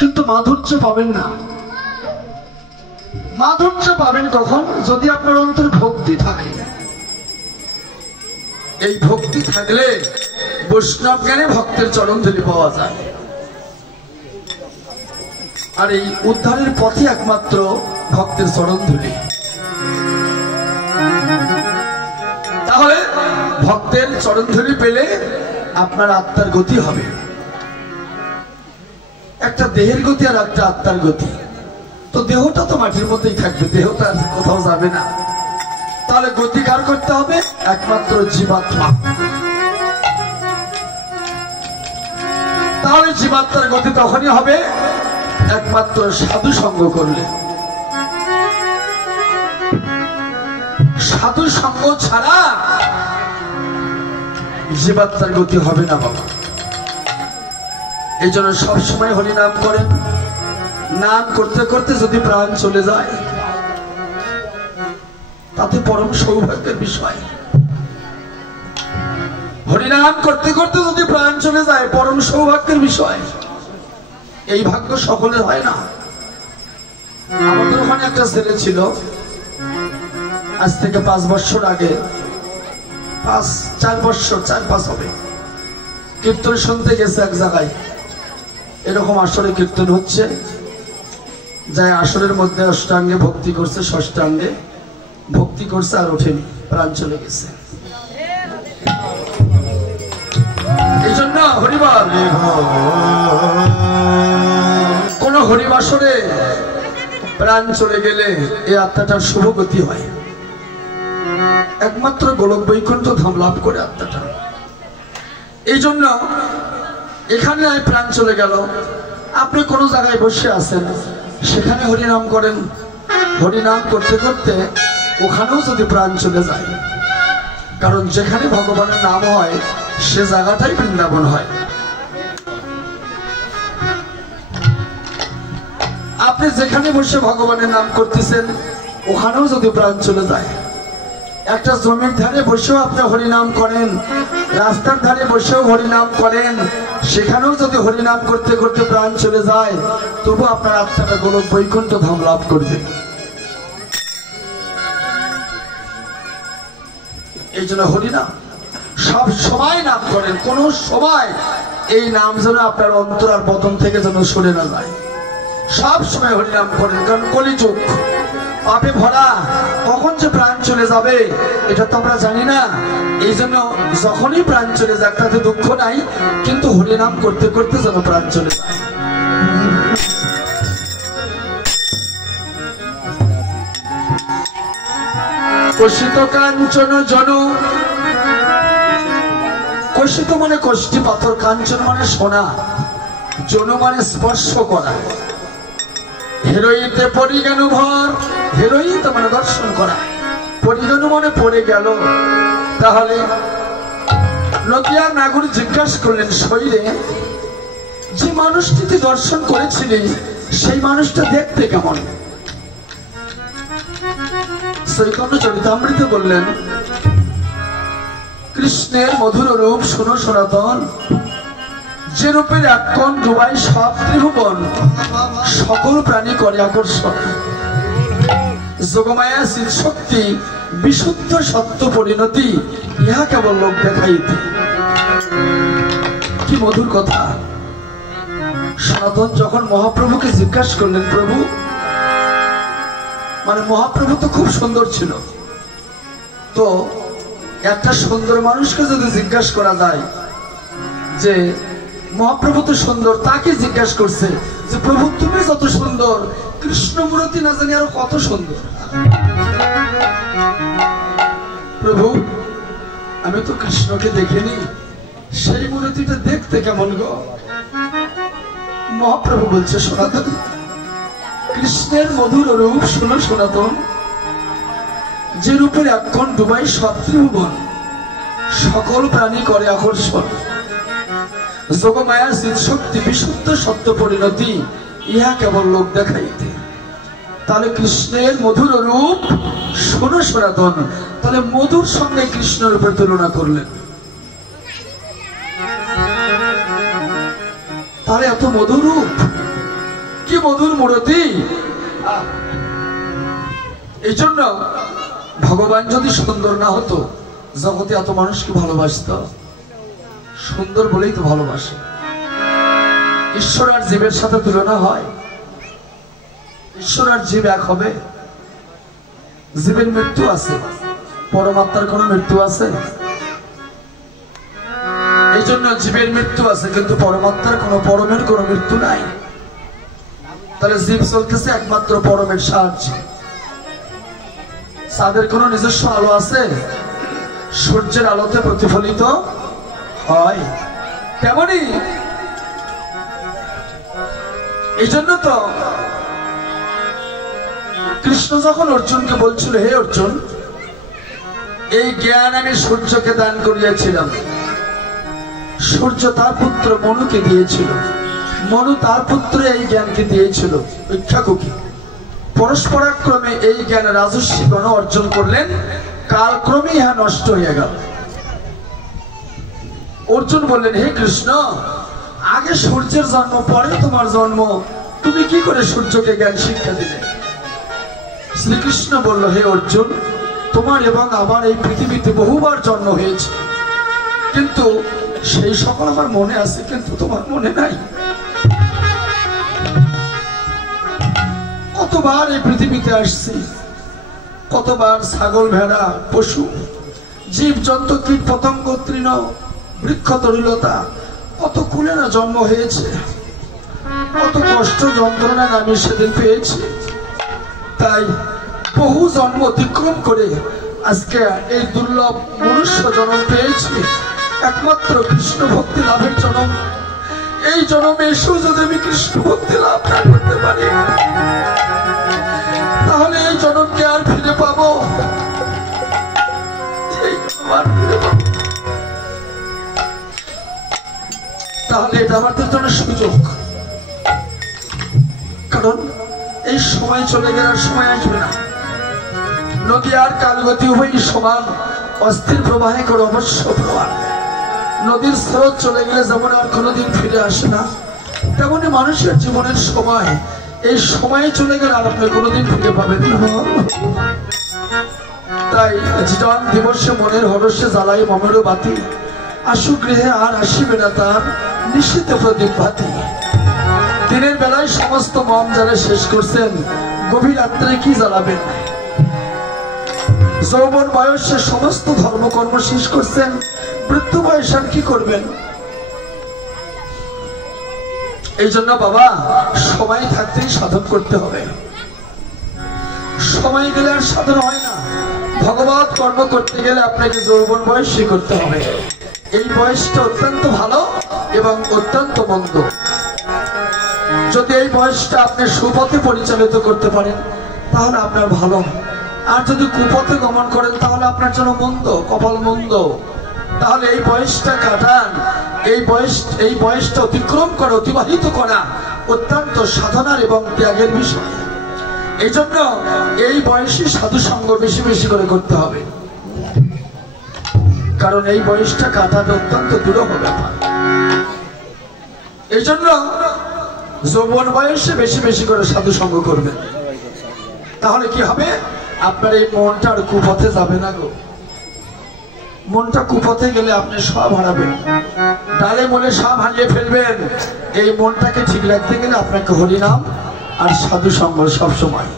কিন্তু মাধুর্য পাবেন না। মাধুর্য পাবেন কখন? যদি আপনার অন্তরে ভক্তি থাকে। এই ভক্তি থাকলে বৈষ্ণব জ্ঞানে ভক্তের চরণধূলি পাওয়া যায়। আর এই উদ্ধারের পথে একমাত্র ভক্তের চরণধূলি। তাহলে ভক্তের চরণধূলি পেলে আপনার আত্মার গতি হবে। একটা দেহের গতি আর একটা আত্মার গতি। তো দেহটা তো মাটির মধ্যেই থাকবে, দেহটা কোথাও যাবে না। তাহলে গতি কার করতে হবে? একমাত্র জীবাত্মা। তাহলে জীবাত্মার গতি তখনই হবে একমাত্র সাধু সঙ্গ করলে। সাধু সঙ্গ ছাড়া জীবাত্মার গতি হবে না বাবা। এই জন্য সবসময় হরিনাম করেন। নাম করতে করতে যদি প্রাণ চলে যায় তাতে পরম সৌভাগ্যের বিষয়। হরিনাম করতে করতে যদি প্রাণ চলে যায় পরম সৌভাগ্যের বিষয়। এই ভাগ্য সকলের হয় না। আমাদের ওখানে একটা ছেলে ছিল, আজ থেকে 5 বছর আগে, 4 বছর 4-5 হবে, কীর্তন শুনতে গেছে এক জায়গায়। এরকম আসরে কীর্তন হচ্ছে, যাই আসরের মধ্যে অষ্টাঙ্গে ভক্তি করছে, ষষ্ঠাঙ্গে ভক্তি করছে, আর ওঠেনি, প্রাণ চলে গেছে। এই জন্য হরিবল, কোন হরিবাসরে প্রাণ চলে গেলে এই আত্মাটার শুভ গতি হয়। একমাত্র গোলক বৈকুণ্ঠ ধাম লাভ করে আত্মাটা। এই জন্য এখানে প্রাণ চলে গেল, আপনি কোন জায়গায় বসে আছেন, সেখানে হরিনাম করেন। হরিনাম করতে করতে ওখানেও যদি প্রাণ চলে যায়, কারণ যেখানে ভগবানের নাম হয় সে জায়গাটাই বৃন্দাবন হয়। আপনি যেখানে বসে ভগবানের নাম করতেছেন ওখানেও যদি প্রাণ চলে যায়, একটা জমির ধারে বসেও আপনি হরিনাম করেন, রাস্তার ধারে বসেও হরিনাম করেন, সেখানেও যদি হরিনাম করতে করতে প্রাণ চলে যায়, তবু আপনার আত্মাটা গোলক বৈকুণ্ঠ ধাম লাভ করবে। এই জন্য হরিনাম সব সময় নাম করেন। কোন সময় এই নাম যেন আপনার অন্তর আর বদন থেকে যেন সরে না যায়। সব সময় হরিনাম করেন, কারণ কলিযুগ পাপে ভরা, কখন যে প্রাণ চলে যাবে এটা তো আমরা জানি না। এই জন্য যখনই প্রাণ চলে যাক তাতে দুঃখ নাই, কিন্তু হরিনাম করতে করতে যেন প্রাণ চলে যায়। কষিত কাঞ্চন জন, কষিত মানে কষ্টি পাথর, কাঞ্চন মানে সোনা, জন মানে স্পর্শ করা। হেরোইতে পরিজ্ঞান ভর, হেরোইত মানে দর্শন করা, পরিজ্ঞান মানে পড়ে গেল। তাহলে নদিয়ার নাগর জিজ্ঞাসা করলেন, শরীরে যে মানুষটিতে দর্শন করেছিলি সেই মানুষটা দেখতে কেমন? চৈতন্য চরিতামৃতে বললেন, কৃষ্ণের মধুর রূপ শোনো সনাতন, যে রূপের এক কোণ ডুবাই সব ত্রিভুবন, সকল প্রাণী করে আকর্ষণ। যোগমায়া চিৎ শক্তি বিশুদ্ধ সত্য পরিণতি, ইহা কেবল লোক দেখাইতে। কি মধুর কথা! সনাতন যখন মহাপ্রভুকে জিজ্ঞাসা করলেন, প্রভু, মানে মহাপ্রভু তো খুব সুন্দর ছিল, তো একটা সুন্দর মানুষকে যদি জিজ্ঞাসা করা যায় যে মহাপ্রভু তো সুন্দর, তাকে জিজ্ঞাসা করছে যে প্রভু তুমি যত সুন্দর, কৃষ্ণমূর্তি না জানি আরো কত সুন্দর। প্রভু আমি তো কৃষ্ণকে দেখিনি, সেই মূর্তিটা দেখতে কেমন গো? মহাপ্রভু বলছে, সনাতন, কৃষ্ণের মধুর রূপ শোনো সনাতন, যে রূপের এক কোণ ডুবাই সব ত্রিভুবন, সকল প্রাণী করে আকর্ষণ। যোগমায়া চিৎ শক্তি বিশুদ্ধ সত্য পরিণতি, ইহা কেবল লোক দেখাইতে। তাহলে কৃষ্ণের মধুর রূপ শোনো সনাতন, তাহলে মধুর সঙ্গে কৃষ্ণ রূপের তুলনা করলেন। তাহলে এত মধুর রূপ, মধুর মূরতি। এই জন্য ভগবান যদি সুন্দর না হতো, জগতে এত মানুষকে ভালোবাসত। সুন্দর বলেই তো ভালোবাসে। ঈশ্বর আর জীবের সাথে তুলনা হয়? ঈশ্বর আর জীব এক হবে? জীবের মৃত্যু আছে, পরমাত্মার কোনো মৃত্যু আছে? এই জন্য জীবের মৃত্যু আছে, কিন্তু পরমাত্মার পরমের কোনো মৃত্যু নাই। তাহলে জীব চলতেছে একমাত্র পরমের সাহায্যে। তাদের কোনো নিজস্ব আলো আছে? সূর্যের আলোতে প্রতিফলিত হয়, তেমনি এই জন্য তো কৃষ্ণ যখন অর্জুনকে বলছিল, হে অর্জুন, এই জ্ঞান আমি সূর্যকে দান করিয়াছিলাম। সূর্য তার পুত্র মনুকে দিয়েছিল, মনু তার পুত্র এই জ্ঞানকে দিয়েছিল। ইক্ষাকুকি পরস্পরাক্রমে এই জ্ঞান রাজস্বী গণ অর্জন করলেন, কালক্রমে ইহা নষ্ট হয়ে গেল। অর্জুন বললেন, হে কৃষ্ণ, আগে সূর্যের জন্ম, পরে তোমার জন্ম, তুমি কি করে সূর্যকে জ্ঞান শিক্ষা দিলে? শ্রীকৃষ্ণ বলল, হে অর্জুন, তোমার এবং আমার এই পৃথিবীতে বহুবার জন্ম হয়েছে, কিন্তু সেই সকল আমার মনে আছে, কিন্তু তোমার মনে নাই। কতবার এই পৃথিবীতে আসছি, কতবার ছাগল, ভেড়া, পশু, জীব জন্তু, কীট পতঙ্গ, তৃণ, বৃক্ষ, তরুলতা, কত কুলে না জন্ম হয়েছে, কত কষ্ট যন্ত্রণা আমি সেদিন পেয়েছি। তাই বহু জন্ম অতিক্রম করে আজকে এই দুর্লভ মনুষ্য জন্ম পেয়েছি, একমাত্র কৃষ্ণ ভক্তি লাভের জন্ম। এই জন্মে এসেও যদি আমি কৃষ্ণ ভক্তি লাভ না করতে পারি, তাহলে এই জন্মকে আর ফিরে পাবো? তাহলে এটা আমাদের জন্য সুযোগ, কারণ এই সময় চলে গেলে আর সময় আসবে না। নদী আর কালগতি উভয়ই সমান, অস্থির প্রবাহে করে অবশ্য প্রবাহ। নদীর স্রোত চলে গেলে যেমন আর কোনোদিন ফিরে আসে না, তেমনি মানুষের জীবনের সময়, এই সময়ে চলে গেলে আর আপনি কোনোদিন ফিরে পাবেন না। তাই জীবন দিবসে মনের হরসে জ্বালাই মমেরও বাতি, আশু গৃহে আর আসিবে না তার নিশীথে প্রদীপ বাতি। দিনের বেলায় সমস্ত মম জ্বালা শেষ করছেন, গভীর রাত্রে কি জ্বালাবেন? যৌবন বয়সে সমস্ত ধর্মকর্ম শেষ করছেন, মৃত্যু বয়স আর কি করবেন? এই জন্য বাবা, সময় থাকতেই সাধন করতে হবে। সময় গেলে আর সাধন হয় না। ভগবত কর্ম করতে গেলে আপনাকে যৌবন বয়সই করতে হবে। এই বয়সটা অত্যন্ত ভালো এবং অত্যন্ত মন্দ। যদি এই বয়সটা আপনি সুপথে পরিচালিত করতে পারেন, তাহলে আপনার ভালো। আর যদি কুপথে গমন করেন, তাহলে আপনার জন্য মন্দ, কপাল মন্দ। তাহলে এই বয়সটা কাটান। এই বয়সটা অতিক্রম করা, অতিবাহিত করা অত্যন্ত সাধনার এবং ত্যাগের বিষয়। এই জন্য এই বয়সে সাধু সঙ্গ বেশি বেশি করে করতে হবে, কারণ এই বয়সটা কাটাতে অত্যন্ত দুরূহ ব্যাপার। এই জন্য যৌবন বয়সে বেশি বেশি করে সাধু সঙ্গ করবেন। তাহলে কি হবে? আপনার এই মনটা আর কুপথে যাবে না গো। মনটা কুপথে গেলে আপনি সব হারাবেন, ডালে মনে সব হারিয়ে ফেলবেন। এই মনটাকে ঠিক রাখতে গেলে আপনাকে হরিনাম আর সাধু সঙ্গ সবসময়।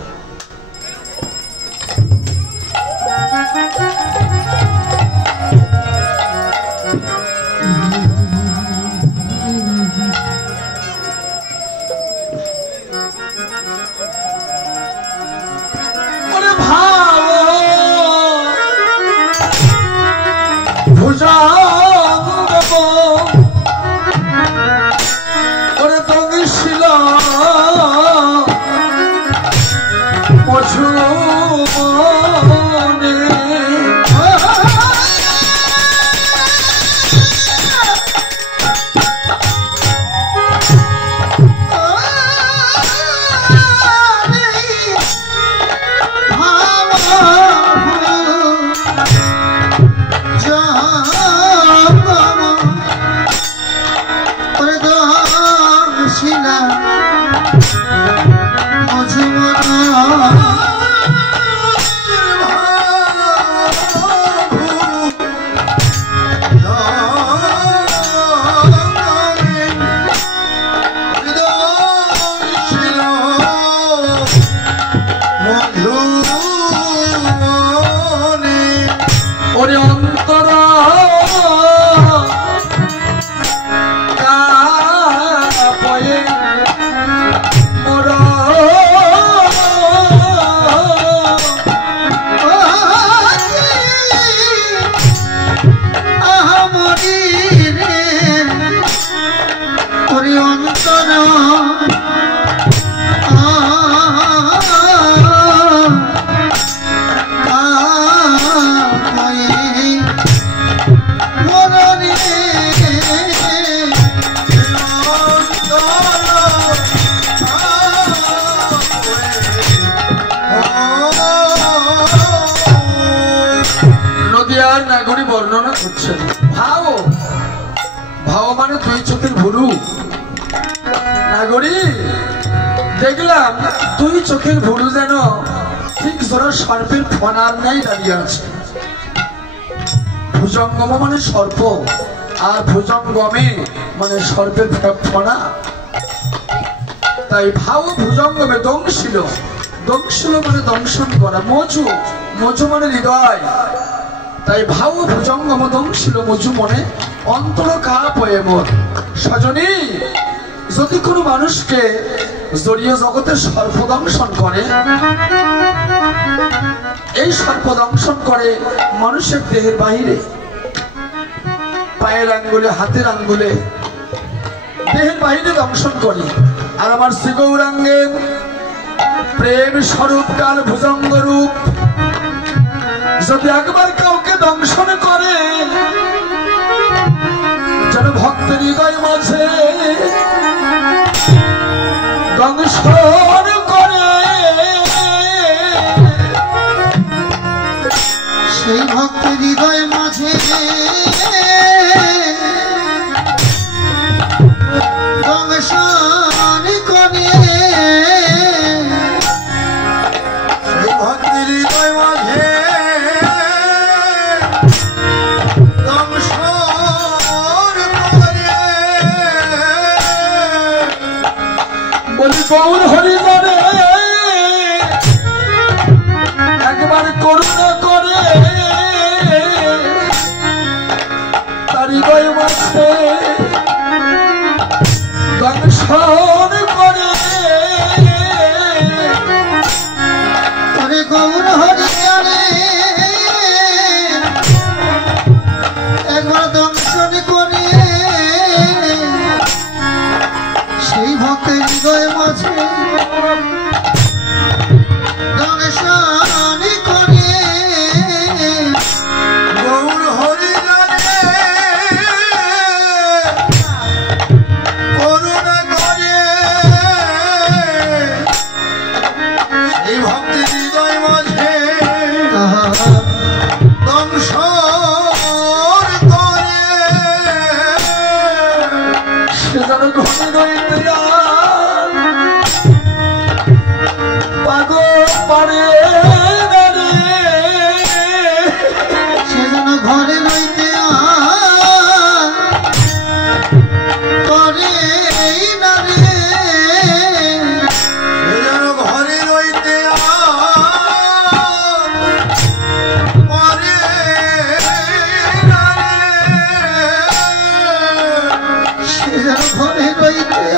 নাগরী বর্ণনা করছেন। ভাও ভাও মানে তুই চোখের ভুরু। নাগরী দেখলাম তুই চোখের ভুরু যেন ঠিক ধরো সর্পের ফনার ন্যায় দাঁড়িয়ে আছে। ভুজঙ্গম মানে সর্প, আর ভুজঙ্গমে মানে সর্পের ফনা। তাই ভাও ভুজঙ্গমে দংশিল, দংশিল মানে দংশন করা। মজু, মজু মানে হৃদয়। তাই ভাও ভুজঙ্গম দংশিল মজু মনে অন্তর কাপ হয়ে মোর। সজনী, যদি কোনো মানুষকে জড়িয়ে জগতের সর্পদংশন করে, এই সর্পদংশন করে মানুষের দেহের বাহিরে, পায়ের আঙ্গুলে, হাতের আঙ্গুলে, দেহের বাহিরে দংশন করে। আর আমার শ্রী গৌরাঙ্গের প্রেম স্বরূপ কাল ভুজঙ্গ রূপ যদি একবার কাউকে দংশন করে, যেন ভক্তের হৃদয় মাঝে দংশন করে, সেই ভক্তের হৃদয় মাঝে দংশন করে, সেই ভক্তের হৃদয় মাঝে দংশন করে। বলি গৌর হরিজনে একবার করুণা করে, তার হৃদয় মাঝে দংশন করে। ওরে গৌর হরিজনে একবার দংশন করে, সেই ভক্তের হৃদয় মাঝে দংশন করে। গৌর হরিজনে করুণা করে, সেই ভক্তের হৃদয় মাঝে দংশন করে। সে যেন ঘরে রইতে পাগল পারে, সে যেন ঘরে রইতে করে না রে, সে যেন ঘরে রইতে করে না রে, সে যেন ঘরে রইতে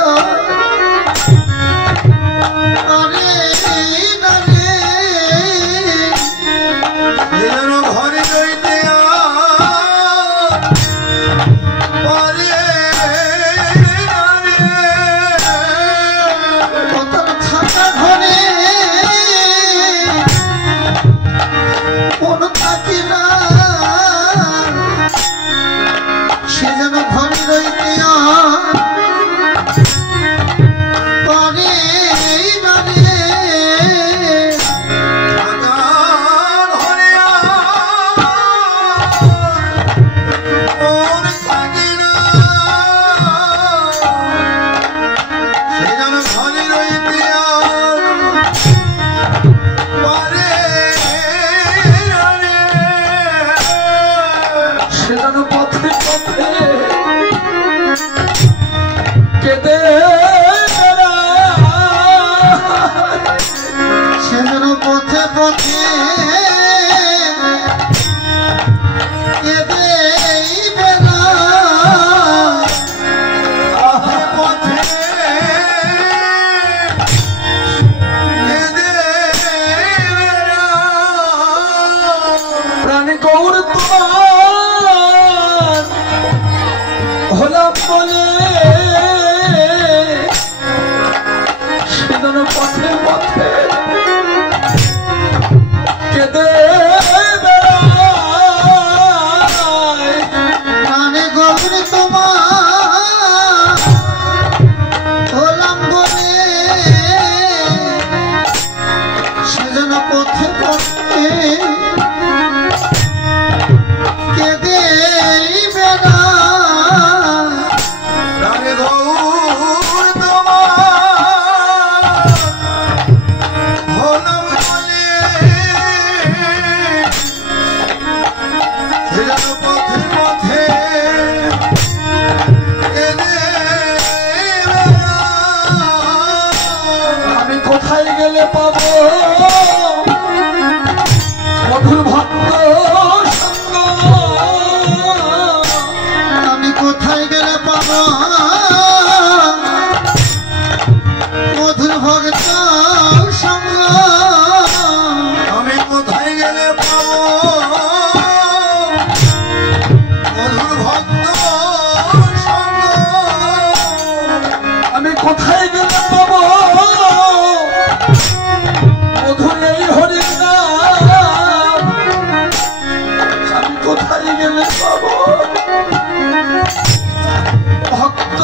পাবো মধুর ভক্ত সঙ্গ? আমি কোথায় গেলে পাবো মধুর ভক্ত সঙ্গ? আমি কোথায় গেলে পাবো মধুর ভক্ত সঙ্গ? আমি কোথায় গেলে পাবো মধুর এই হরির নাম? আমি কোথায় গেলে পাবো ভক্ত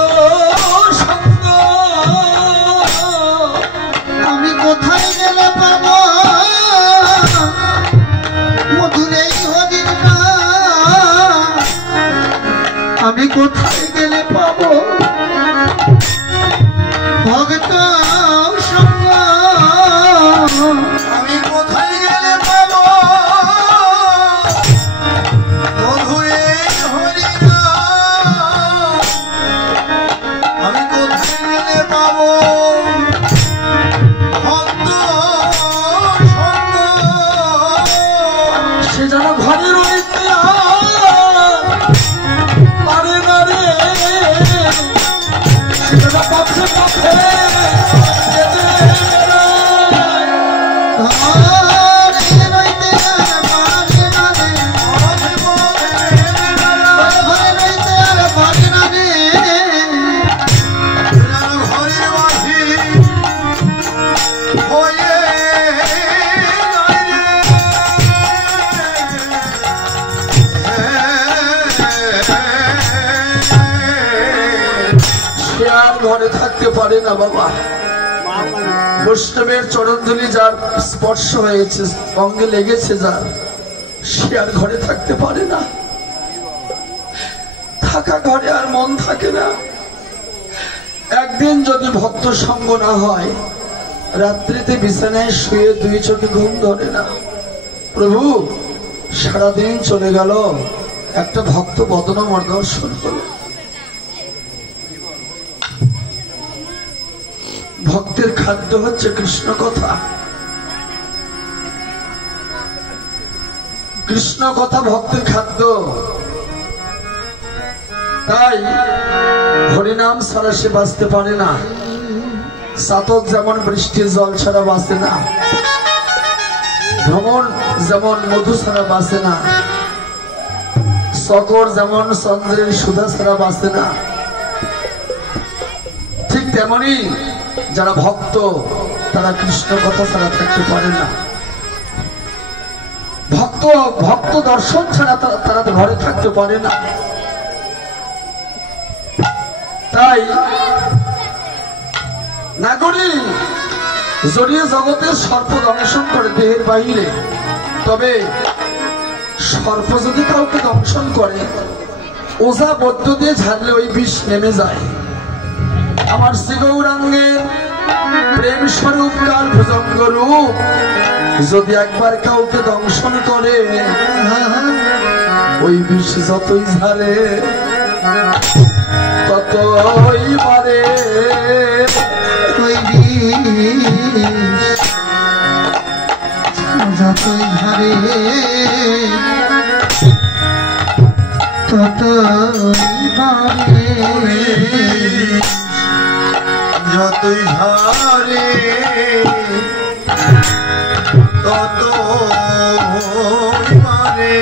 সঙ্গ? আমি কোথায় গেলে পাবো মধুর এই হরির নাম? আমি কোথায় গেলে পাবো ভক্ত সঙ্গ? আমি কোথায় গেলে পাবো মধুর এই হরির নাম? আমি কোথায় গেলে পাবো ভক্ত সঙ্গ? সে যেন ঘরে রইতে পারে না রে, সে যেন পথে পথে যেতে নাই। ঘরে রইতে আর পারে না রে, ঘরে রইতে আর পারে না রে। ঘরের বাসি হয়ে নাই রে। সে আর ঘরে থাকতে পারে না বাবা। বৈষ্ণবের চরণধুলি যার স্পর্শ হয়েছে, অঙ্গে লেগেছে যার, সে আর ঘরে থাকতে পারে না। থাকা ঘরে আর মন থাকে না। একদিন যদি ভক্ত সঙ্গ না হয়, রাত্রিতে বিছানায় শুয়ে দুই চোখে ঘুম ধরে না। প্রভু সারাদিন চলে গেল, একটা ভক্ত বদন আমার দর্শন হলো। ভক্তের খাদ্য হচ্ছে কৃষ্ণ কথা। কৃষ্ণ কথা ভক্তের খাদ্য। তাই হরিনাম ছাড়া সে বাঁচতে পারে না। চাতক যেমন বৃষ্টির জল ছাড়া বাঁচে না, ভ্রমণ যেমন মধু ছাড়া বাঁচে না, শকর যেমন চন্দ্রের সুধা ছাড়া বাঁচে না, ঠিক তেমনি যারা ভক্ত তারা কৃষ্ণ কথা ছাড়া থাকতে পারে না। ভক্ত দর্শন ছাড়া তারা তো ঘরে থাকতে পারে না। তাই নাগরী জড়িয়ে জগতের সর্প দংশন করে দেহের বাহিরে, তবে সর্প যদি কাউকে দংশন করে, ওঝা বৈদ্য দিয়ে ঝাড়লে ওই বিষ নেমে যায়। আমার শ্রী গৌরাঙ্গের প্রেম স্বরূপ কাল ভুজঙ্গ রূপ যদি একবার কাউকে দংশন করে, ওই বিষ যতই ঝাড়ে ততই মারে। ওই বিষ যতই ঝাড়ে ততই বাড়ে। যতই ঝাড়ে ততই বাড়ে।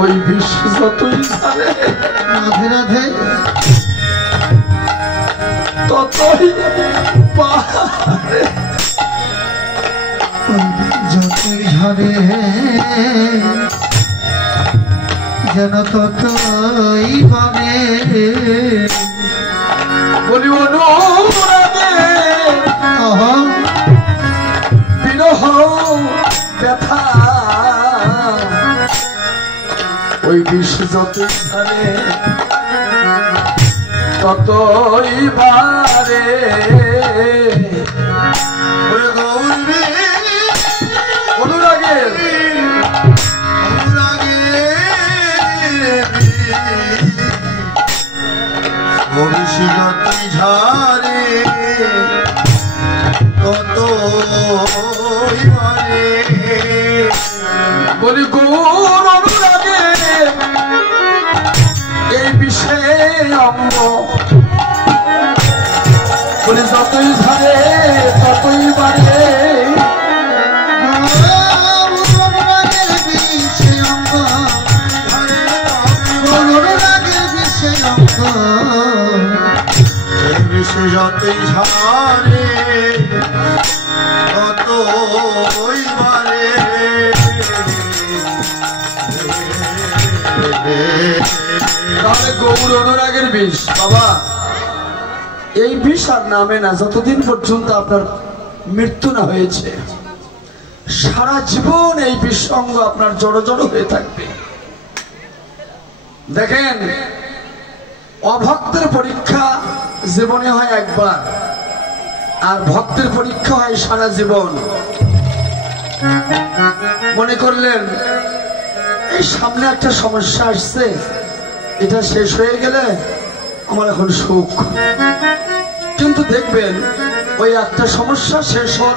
ওই বিষ যতই ঝাড়ে রাধে রাধে ততই বাড়ে। ওই বিষ যতই ঝাড়ে যেন ততই বাড়ে। বলি অনুরাগে বিরহ ব্যথা, ওই বিষ যতই ঝাড়ে ততই বাড়ে। অনুরাগে যতই ঝাড়ে বলি গৌর অনুরাগে এই বিষয়ে অঙ্গ বলি যতই ঝরে ততই বাড়ে যতই ঝরে ততই বাড়ে তাহলে গৌর অনুরাগের বিষ বাবা এই বিষ আর নামে না যতদিন পর্যন্ত আপনার মৃত্যু না হয়েছে সারা জীবন এই বিষ সঙ্গ আপনার জড়ো জড়ো হয়ে থাকবে। দেখেন অভক্তের পরীক্ষা জীবনে হয় একবার আর ভক্তের পরীক্ষা হয় সারা জীবন। মনে করলেন এই সামনে একটা সমস্যা আসছে, এটা শেষ হয়ে গেলে আমার এখন সুখ, কিন্তু দেখবেন ওই একটা সমস্যা শেষ হওয়ার